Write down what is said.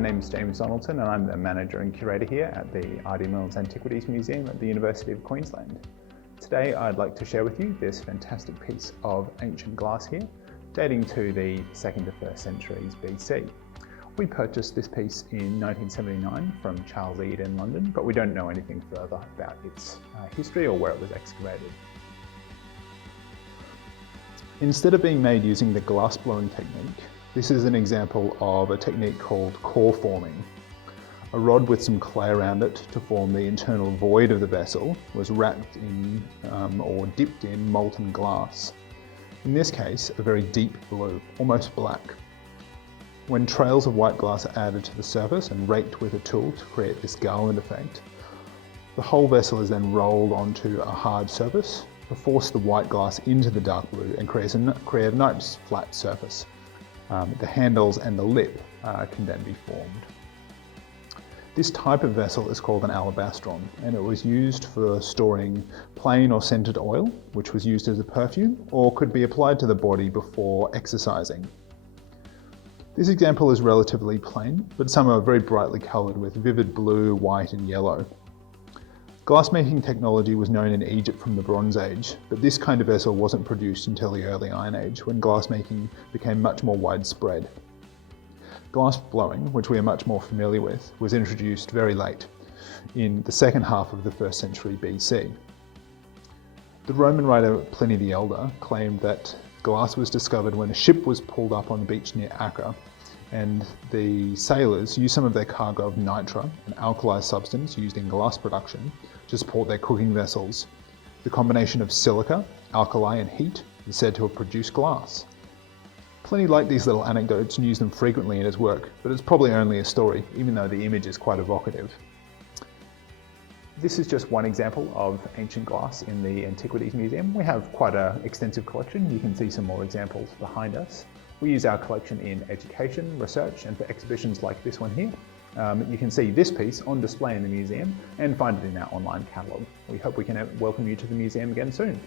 My name is Donaldson and I'm the manager and curator here at the RD Milns Antiquities Museum at the University of Queensland. Today I'd like to share with you this fantastic piece of ancient glass here, dating to the 2nd to 1st centuries BC. We purchased this piece in 1979 from Charles Eade in London, but we don't know anything further about its history or where it was excavated. Instead of being made using the glass blowing technique, this is an example of a technique called core forming. A rod with some clay around it to form the internal void of the vessel was wrapped in or dipped in molten glass. In this case, a very deep blue, almost black. When trails of white glass are added to the surface and raked with a tool to create this garland effect, the whole vessel is then rolled onto a hard surface to force the white glass into the dark blue and create a nice flat surface. The handles and the lip can then be formed. This type of vessel is called an Alabastron, and it was used for storing plain or scented oil, which was used as a perfume or could be applied to the body before exercising. This example is relatively plain, but some are very brightly coloured with vivid blue, white and yellow. Glassmaking technology was known in Egypt from the Bronze Age, but this kind of vessel wasn't produced until the early Iron Age, when glassmaking became much more widespread. Glass blowing, which we are much more familiar with, was introduced very late, in the second half of the 1st century BC. The Roman writer Pliny the Elder claimed that glass was discovered when a ship was pulled up on the beach near Acre, and the sailors used some of their cargo of nitra, an alkali substance used in glass production, to support their cooking vessels. The combination of silica, alkali and heat is said to have produced glass. Pliny liked these little anecdotes and used them frequently in his work, but it's probably only a story, even though the image is quite evocative. This is just one example of ancient glass in the Antiquities Museum. We have quite an extensive collection. You can see some more examples behind us. We use our collection in education, research, and for exhibitions like this one here. You can see this piece on display in the museum and find it in our online catalogue. We hope we can welcome you to the museum again soon.